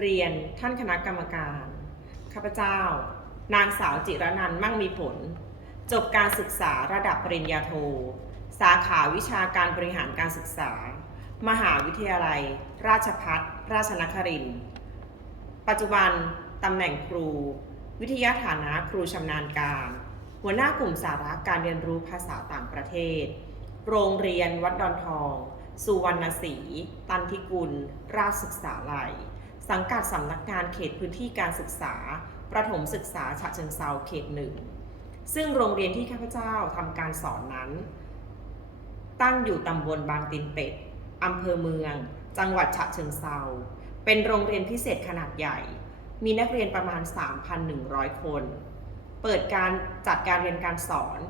เรียนท่านคณะกรรมการ ข้าพเจ้า นางสาวจิรนันท์มั่งมีผล จบการศึกษาระดับปริญญาโท สาขาวิชาการบริหารการศึกษา มหาวิทยาลัย ราชพัฒราชนครินทร์ปัจจุบันตำแหน่งครู วิทยาฐานะครูชำนาญการ หัวหน้ากลุ่มสาระการเรียนรู้ภาษาต่างประเทศ โรงเรียนวัดดอนทอง สุวรรณศรี ตันทิกุล ราชศึกษาลัย สังกัดสำนักงานเขตพื้นที่การศึกษา ประถมศึกษาฉะเชิงเซาเขตหนึ่ง ซึ่งโรงเรียนที่ข้าพเจ้าทำการสอนนั้น ตั้งอยู่ตำบลบางตินเป็ดอำเภอเมือง จังหวัดฉะเชิงเซา เป็นโรงเรียนพิเศษขนาดใหญ่ มีนักเรียนประมาณ 3,100 คน เปิดการจัดการเรียนการสอน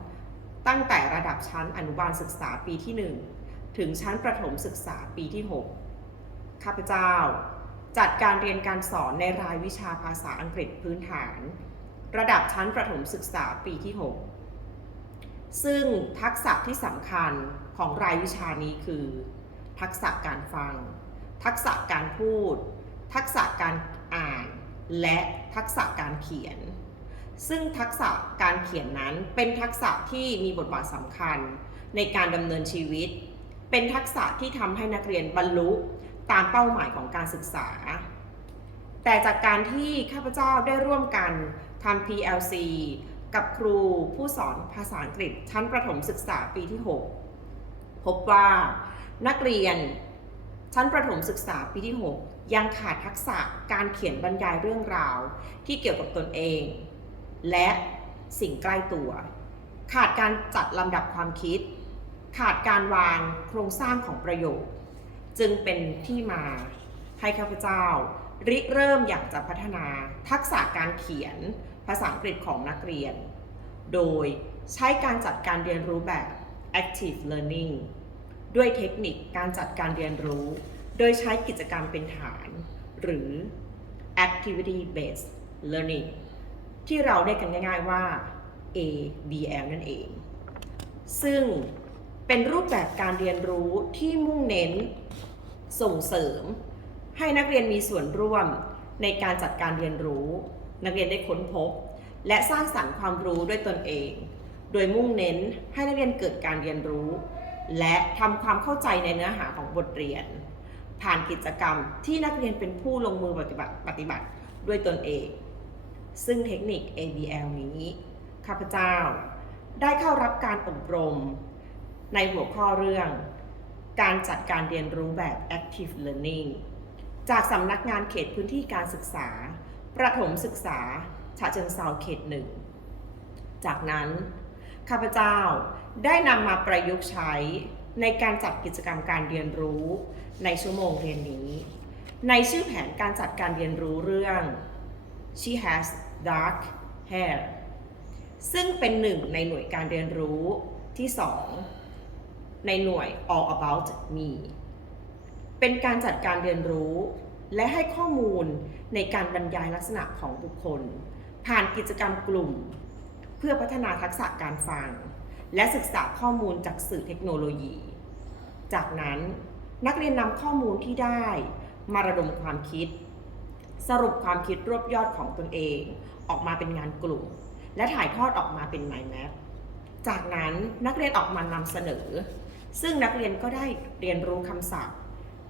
ตั้งแต่ระดับชั้นอนุบาลศึกษาปีที่ 1 ถึงชั้นประถมศึกษาปีที่ 6 ข้าพเจ้า จัดการเรียนการสอนในรายวิชาภาษาอังกฤษพื้นฐาน ระดับชั้นประถมศึกษาปีที่ 6 ซึ่งทักษะที่สำคัญของรายวิชานี้คือ ทักษะการฟัง ทักษะการพูด ทักษะการอ่าน และทักษะการเขียน ซึ่งทักษะการเขียนนั้นเป็นทักษะที่มีบทบาทสำคัญในการดำเนินชีวิต เป็นทักษะที่ทำให้นักเรียนบรรลุ ตามเป้าหมายของการศึกษา แต่จากการที่ข้าพเจ้าได้ร่วมกันทำ PLC กับครูผู้สอนภาษาอังกฤษชั้นประถมศึกษาปีที่ 6 พบว่านักเรียนชั้นประถมศึกษาปีที่ 6 ยังขาดทักษะการเขียนบรรยายเรื่องราวที่เกี่ยวกับตนเอง และสิ่งใกล้ตัว ขาดการจัดลำดับความคิด ขาดการวางโครงสร้างของประโยค จึงเป็นที่มาให้ข้าพเจ้า ริเริ่มอยากจะพัฒนาทักษะการเขียนภาษาอังกฤษของนักเรียน โดยใช้การจัดการเรียนรู้แบบ active learning ด้วยเทคนิคการจัดการเรียนรู้ โดยใช้กิจกรรมเป็นฐาน หรือ activity based learning ที่เราเรียกกันง่ายๆว่า ABL นั่นเอง ซึ่งเป็นรูปแบบการเรียนรู้ที่มุ่งเน้น ส่งเสริม ให้นักเรียนมีส่วนร่วมในการจัดการเรียนรู้ นักเรียนได้ค้นพบ และสร้างสรรค์ความรู้ด้วยตนเอง โดยมุ่งเน้นให้นักเรียนเกิดการเรียนรู้ และทำความเข้าใจในเนื้อหาของบทเรียน ผ่านกิจกรรมที่นักเรียนเป็นผู้ลงมือปฏิบัติปฏิบัติด้วยตนเอง ซึ่งเทคนิค ABL นี้ข้าพเจ้าได้เข้ารับการอบรม ในหัวข้อเรื่อง การจัดการเรียนรู้แบบ Active Learning จากสำนักงานเขตพื้นที่การศึกษา ประถมศึกษาฉะเชิงเซาเขตหนึ่ง จากนั้น ข้าพเจ้าได้นำมาประยุกต์ใช้ในการจัดกิจกรรมการเรียนรู้ในชั่วโมงเรียนนี้ ในชื่อแผนการจัดการเรียนรู้เรื่อง She has dark hair ซึ่งเป็นหนึ่งในหน่วยการเรียนรู้ที่ 2 ในหน่วย All About Me เป็นการจัดการเรียนรู้ และให้ข้อมูลในการบรรยายลักษณะของบุคคล ผ่านกิจกรรมกลุ่ม เพื่อพัฒนาทักษะการฟัง และศึกษาข้อมูลจากสื่อเทคโนโลยี จากนั้นนักเรียนนำข้อมูลที่ได้มาระดมความคิด สรุปความคิดรวบยอดของตนเอง ออกมาเป็นงานกลุ่ม และถ่ายทอดออกมาเป็น mind map จากนั้นนักเรียนออกมานำเสนอ ซึ่งนักเรียนก็ได้เรียนรู้คำศัพท์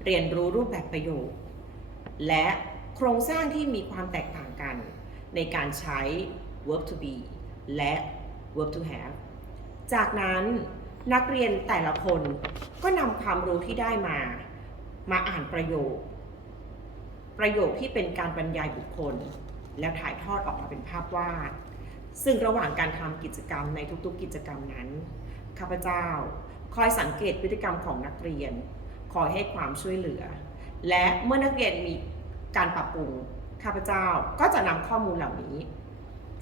เรียนรู้รูปแบบประโยค และโครงสร้างที่มีความแตกต่างกัน ในการใช้ verb to be และ verb to have จากนั้นนักเรียนแต่ละคนก็นำความรู้ที่ได้มา มาอ่านประโยค ประโยคที่เป็นการบรรยายบุคคล แล้วถ่ายทอดออกมาเป็นภาพวาด ซึ่งระหว่างการทำกิจกรรมในทุกๆกิจกรรมนั้น ข้าพเจ้า คอยสังเกตพฤติกรรมของนักเรียน คอยให้ความช่วยเหลือ และเมื่อนักเรียนมีการปรับปรุงข้าพเจ้าก็จะนำข้อมูลเหล่านี้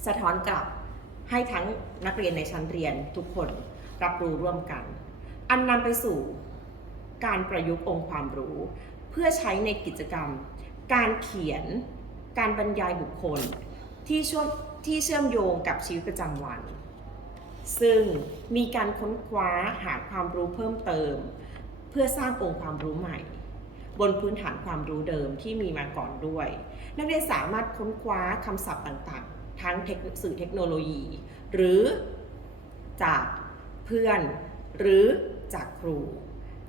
สะท้อนกลับให้ทั้งนักเรียนในชั้นเรียนทุกคนรับรู้ร่วมกัน อันนำไปสู่การประยุกต์องค์ความรู้ เพื่อใช้ในกิจกรรม การเขียน การบรรยายบุคคลที่ช่วที่เชื่อมโยงกับชีวิตประจำวัน ซึ่งมีการค้นคว้าหาความรู้เพิ่มเติม เพื่อสร้างองค์ความรู้ใหม่ บนพื้นฐานความรู้เดิมที่มีมาก่อนด้วย นักเรียนสามารถค้นคว้าคำศัพท์ต่างๆ ทั้งเทคสื่อเทคโนโลยี หรือจากเพื่อนหรือจากครู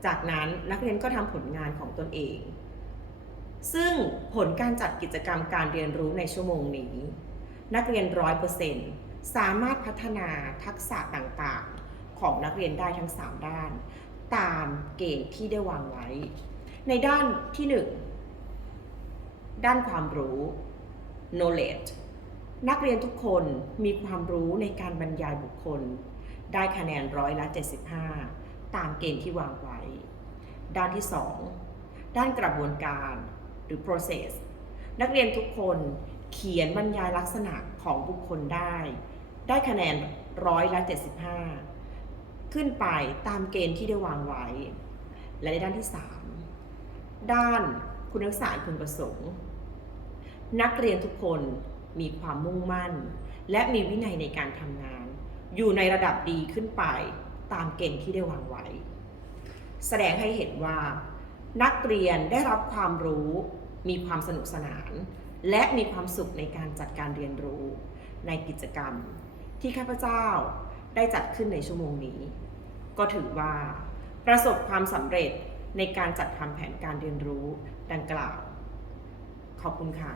จากนั้นนักเรียนก็ทำผลงานของตนเอง ซึ่งผลการจัดกิจกรรมการเรียนรู้ในชั่วโมงนี้ นักเรียนร้อยเปอร์เซ็นต์ สามารถพัฒนาทักษะต่างๆ ของนักเรียนได้ทั้ง 3 ด้าน ตามเกณฑ์ที่ได้วางไว้ ในด้านที่ 1 ด้านความรู้ knowledge นักเรียนทุกคนมีความรู้ในการบรรยายบุคคล ได้คะแนนร้อยละ 75 ตามเกณฑ์ที่วางไว้ ด้านที่ 2 ด้านกระบวนการหรือ process นักเรียนทุกคน เขียนบรรยายลักษณะของบุคคลได้ ได้คะแนนร้อยละ 75 ขึ้นไปตามเกณฑ์ที่ได้วางไว้ และในด้านที่ 3 ด้านคุณลักษณะอันพึงประสงค์ นักเรียนทุกคนมีความมุ่งมั่น และมีวินัยในการทำงาน อยู่ในระดับดีขึ้นไปตามเกณฑ์ที่ได้วางไว้ แสดงให้เห็นว่า นักเรียนได้รับความรู้มีความสนุกสนาน และมีความสุขในการจัดการเรียนรู้ในกิจกรรม ที่ข้าพเจ้าได้จัดขึ้นในชั่วโมงนี้ ก็ถือว่า ประสบความสำเร็จในการจัดทำแผนการเรียนรู้ดังกล่าว ขอบคุณค่ะ